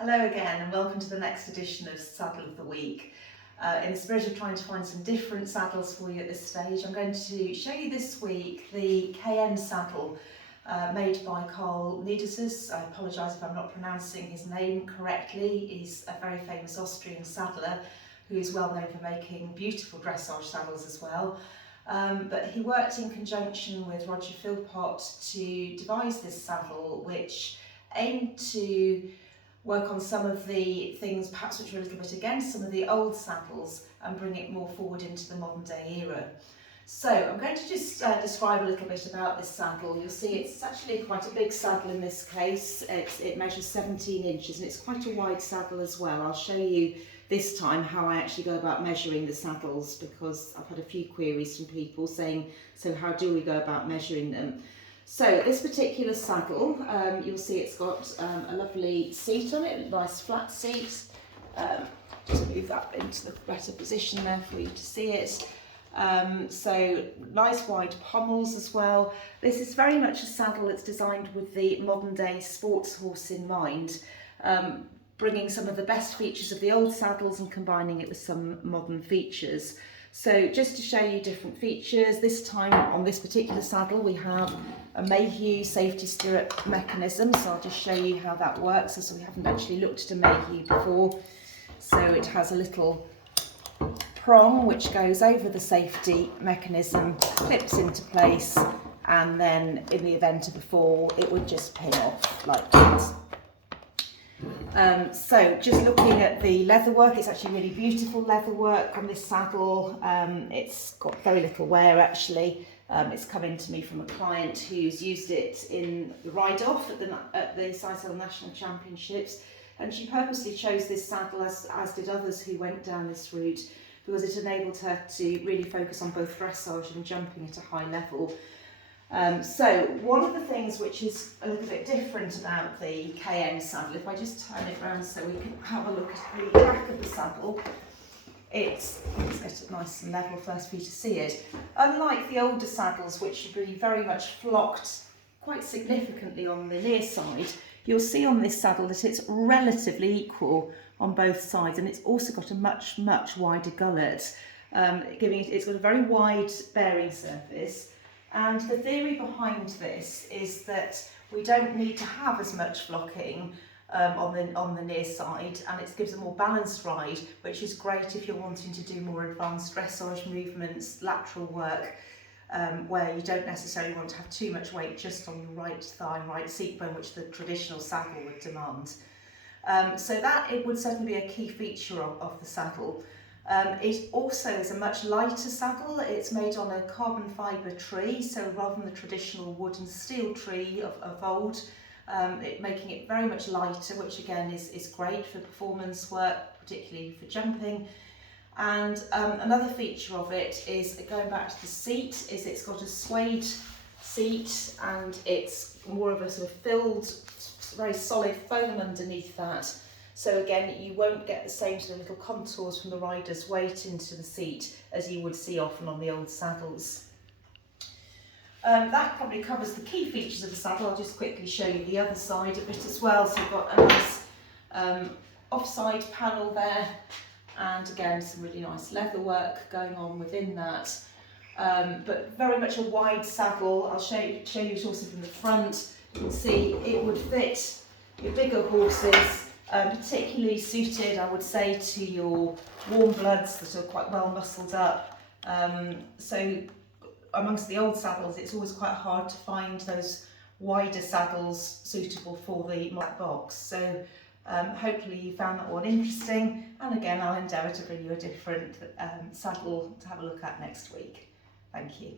Hello again and welcome to the next edition of Saddle of the Week. In the spirit of trying to find some different saddles for you at this stage, I'm going to show you this week the KN saddle made by Karl Niedersüss. I apologise if I'm not pronouncing his name correctly. He's a very famous Austrian saddler who is well known for making beautiful dressage saddles as well. But he worked in conjunction with Roger Philpott to devise this saddle, which aimed to work on some of the things perhaps which are a little bit against some of the old saddles and bring it more forward into the modern day era. So I'm going to just describe a little bit about this saddle. You'll see it's actually quite a big saddle in this case. It measures 17 inches and it's quite a wide saddle as well. I'll show you this time how I actually go about measuring the saddles, because I've had a few queries from people saying, so how do we go about measuring them? So this particular saddle, you'll see it's got a lovely seat on it, a nice flat seat. Just move that into the better position there for you to see it. So nice wide pommels as well. This is very much a saddle that's designed with the modern day sports horse in mind, bringing some of the best features of the old saddles and combining it with some modern features. So just to show you different features, this time on this particular saddle we have a Mayhew safety stirrup mechanism, so I'll just show you how that works, as we haven't actually looked at a Mayhew before. So it has a little prong which goes over the safety mechanism, clips into place, and then in the event of a fall it would just pin off like that. So just looking at the leatherwork, it's actually really beautiful leatherwork on this saddle. It's got very little wear actually. It's come in to me from a client who's used it in the ride-off at the Seychelles National Championships, and she purposely chose this saddle, as did others who went down this route, because it enabled her to really focus on both dressage and jumping at a high level. So one of the things which is a little bit different about the KN saddle, if I just turn it around so we can have a look at the back of the saddle, let's get it nice and level first for you to see it. Unlike the older saddles, which should be very much flocked quite significantly on the near side, you'll see on this saddle that it's relatively equal on both sides, and it's also got a much wider gullet, it's got a very wide bearing surface. And the theory behind this is that we don't need to have as much flocking on the near side, and it gives a more balanced ride, which is great if you're wanting to do more advanced dressage movements, lateral work, where you don't necessarily want to have too much weight just on your right thigh and right seat bone, which the traditional saddle would demand. So that it would certainly be a key feature of the saddle. It also is a much lighter saddle. It's made on a carbon fibre tree, so rather than the traditional wood and steel tree of old, making it very much lighter, which again is great for performance work, particularly for jumping. And another feature of it is, going back to the seat, is it's got a suede seat, and it's more of a sort of filled, very solid foam underneath that. So again, you won't get the same sort of little contours from the rider's weight into the seat as you would see often on the old saddles. That probably covers the key features of the saddle. I'll just quickly show you the other side of it as well. So you've got a nice offside panel there, and again some really nice leather work going on within that. But very much a wide saddle. I'll show you it also from the front. You can see it would fit your bigger horses. Particularly suited, I would say, to your warm bloods that are quite well muscled up. So amongst the old saddles, it's always quite hard to find those wider saddles suitable for the black box. So hopefully you found that one interesting, and again I'll endeavour to bring you a different saddle to have a look at next week. Thank you.